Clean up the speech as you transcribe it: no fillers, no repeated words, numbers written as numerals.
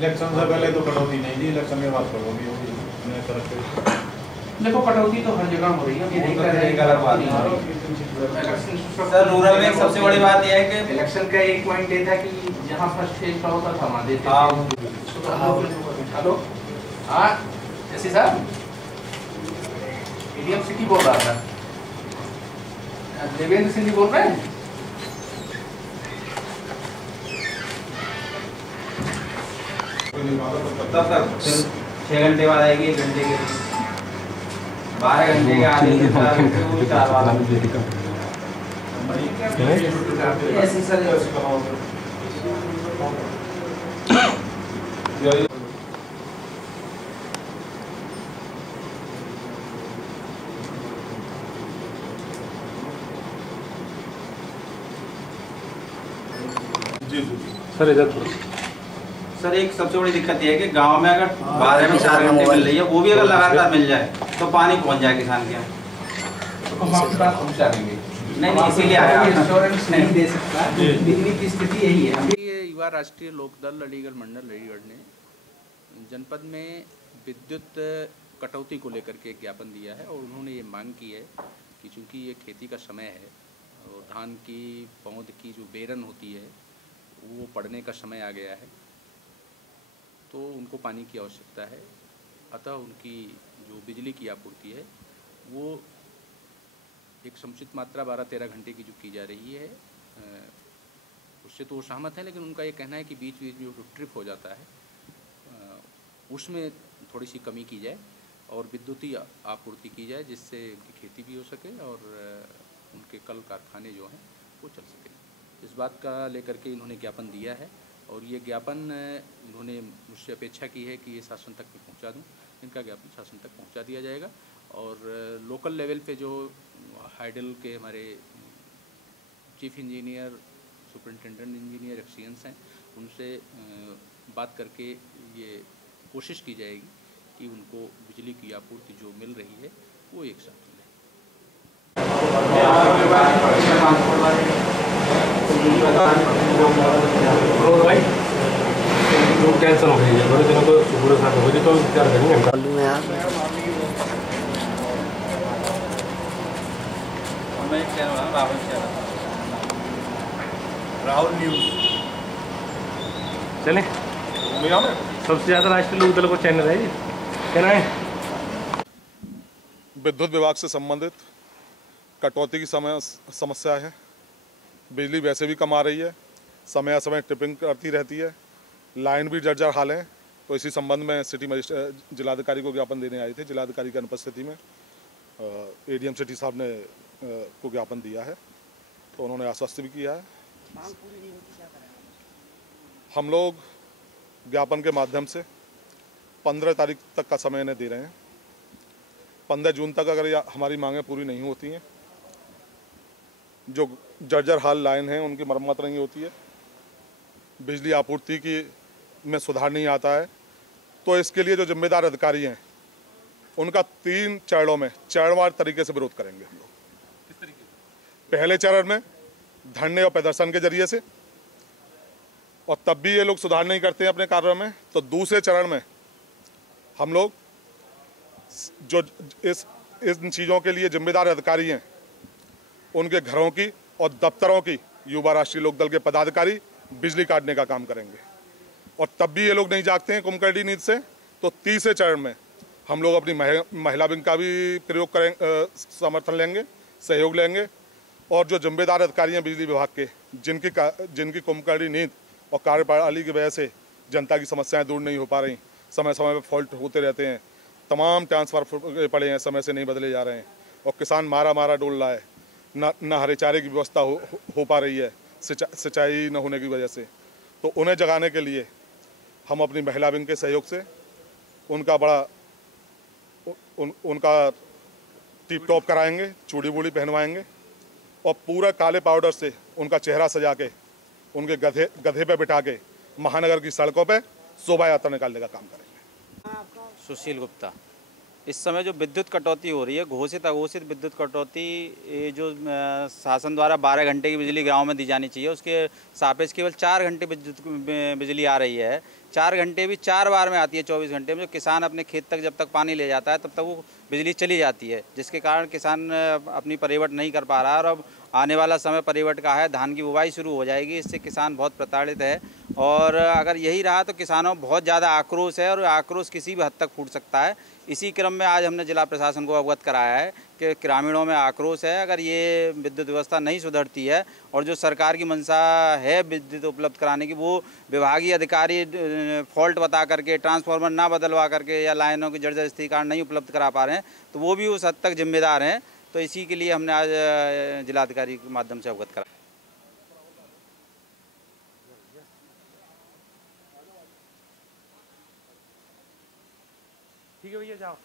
Election से पहले तो कटौती नहीं थी, इलेक्शन के बाद कटौती होगी। देखो कटौती तो हर जगह हो रही है, ये नहीं कर रहे सर। रूरल में सबसे बड़ी बात यह है कि इलेक्शन का एक पॉइंट ये था कि जहाँ फर्स्ट फेज का होता था वहाँ देते थे। हेलो हाँ जैसे साहब एडीएम सिटी बोल रहा था, देवेंद्र सिंह जी बोल रहे हैं। तब तक 6 घंटे बाद आएगी, 1 घंटे के 12 घंटे के आने के बाद ऐसी सर सर इधर सर एक सबसे बड़ी दिक्कत यह है कि गांव में अगर 12 में 4 घंटे मिल रही है, वो भी अगर लगातार मिल जाए तो पानी पहुंच जाए किसान के यहाँ। तो हम आपकी बात पहुंचा देंगे। नहीं इसीलिए आया इंश्योरेंस नहीं दे सकता, बिजली की स्थिति यही है। ये युवा राष्ट्रीय लोकदल अलीगढ़ मंडल अलीगढ़ ने जनपद में विद्युत कटौती को लेकर के एक ज्ञापन दिया है और उन्होंने ये मांग की है कि चूँकि ये खेती का समय है और धान की पौध की जो बेरन होती है वो पड़ने का समय आ गया है, तो उनको पानी की आवश्यकता है। अतः उनकी जो बिजली की आपूर्ति है वो एक समुचित मात्रा 12-13 घंटे की जो की जा रही है उससे तो वो सहमत है, लेकिन उनका ये कहना है कि बीच बीच में जो ट्रिप हो जाता है उसमें थोड़ी सी कमी की जाए और विद्युतीय आपूर्ति की जाए, जिससे उनकी खेती भी हो सके और उनके कल कारखाने जो हैं वो चल सकें। इस बात का लेकर के इन्होंने ज्ञापन दिया है और ये ज्ञापन इन्होंने मुझसे अपेक्षा की है कि ये शासन तक मैं पहुंचा दूं। इनका ज्ञापन शासन तक पहुंचा दिया जाएगा और लोकल लेवल पे जो हाइडल के हमारे chief engineer, superintendent engineer accidents हैं, उनसे बात करके ये कोशिश की जाएगी कि उनको बिजली की आपूर्ति जो मिल रही है वो एक साथ मिले। कैंसिल हो गई है, थोड़े दिनों को पूरे साथ हो गई, तो विचार करेंगे हम। राहुल न्यूज़ चलें सबसे ज़्यादा राष्ट्रीय लोकदल को चैनल है, क्या नाम है? विद्युत विभाग से संबंधित कटौती की समस्या है। बिजली वैसे भी कम आ रही है, समय समय ट्रिपिंग करती रहती है, लाइन भी जर्जर हाल है। तो इसी संबंध में सिटी मजिस्ट्रेट जिलाधिकारी को ज्ञापन देने आए थे। जिलाधिकारी की अनुपस्थिति में एडीएम सिटी साहब ने को ज्ञापन दिया है, तो उन्होंने आश्वस्त भी किया है। हम लोग ज्ञापन के माध्यम से 15 तारीख तक का समय इन्हें दे रहे हैं। 15 जून तक अगर हमारी मांगें पूरी नहीं होती हैं, जो जर्जर हाल लाइन है उनकी मरम्मत नहीं होती है, बिजली आपूर्ति की में सुधार नहीं आता है, तो इसके लिए जो जिम्मेदार अधिकारी हैं उनका 3 चरणों में चरणवार तरीके से विरोध करेंगे हम लोग। किस तरीके? पहले चरण में धरने और प्रदर्शन के जरिए से, और तब भी ये लोग सुधार नहीं करते हैं अपने कार्यों में, तो दूसरे चरण में हम लोग जो इन चीज़ों के लिए जिम्मेदार अधिकारी हैं उनके घरों की और दफ्तरों की युवा राष्ट्रीय लोकदल के पदाधिकारी बिजली काटने का काम करेंगे। और तब भी ये लोग नहीं जागते हैं कुंभकर्णी नींद से, तो तीसरे चरण में हम लोग अपनी महिला विंग का भी प्रयोग करेंगे, समर्थन लेंगे, सहयोग लेंगे। और जो जिम्मेदार अधिकारी हैं बिजली विभाग के, जिनकी कुंभकर्णी नींद और कार्यप्रणाली की वजह से जनता की समस्याएं दूर नहीं हो पा रही, समय समय पर फॉल्ट होते रहते हैं, तमाम ट्रांसफार्मर पड़े हैं, समय से नहीं बदले जा रहे हैं, और किसान मारा डोल रहा है, न हरे चारे की व्यवस्था हो पा रही है सिंचाई न होने की वजह से। तो उन्हें जगाने के लिए हम अपनी महिला विंग के सहयोग से उनका टिप टॉप कराएंगे, चूड़ी बूड़ी पहनवाएंगे और पूरा काले पाउडर से उनका चेहरा सजा के उनके गधे पे बिठा के महानगर की सड़कों पे शोभा यात्रा निकालने का काम करेंगे। सुशील गुप्ता। इस समय जो विद्युत कटौती हो रही है, घोषित अघोषित विद्युत कटौती, ये जो शासन द्वारा 12 घंटे की बिजली गांव में दी जानी चाहिए, उसके सापेक्ष केवल 4 घंटे बिजली आ रही है। 4 घंटे भी 4 बार में आती है 24 घंटे में। जो किसान अपने खेत तक जब तक पानी ले जाता है तब तक वो बिजली चली जाती है, जिसके कारण किसान अपनी परिवट नहीं कर पा रहा है। और अब आने वाला समय परिवट का है, धान की बुवाई शुरू हो जाएगी, इससे किसान बहुत प्रताड़ित है। और अगर यही रहा तो किसानों में बहुत ज़्यादा आक्रोश है और आक्रोश किसी भी हद तक फूट सकता है। इसी क्रम में आज हमने जिला प्रशासन को अवगत कराया है कि ग्रामीणों में आक्रोश है। अगर ये विद्युत व्यवस्था नहीं सुधरती है और जो सरकार की मंशा है विद्युत उपलब्ध कराने की, वो विभागीय अधिकारी फॉल्ट बता करके, ट्रांसफार्मर ना बदलवा करके या लाइनों की जर्जर स्थिति कारण नहीं उपलब्ध करा पा रहे हैं, तो वो भी उस हद तक जिम्मेदार हैं। तो इसी के लिए हमने आज जिलाधिकारी के माध्यम से अवगत करा। ठीक है भैया, जाओ।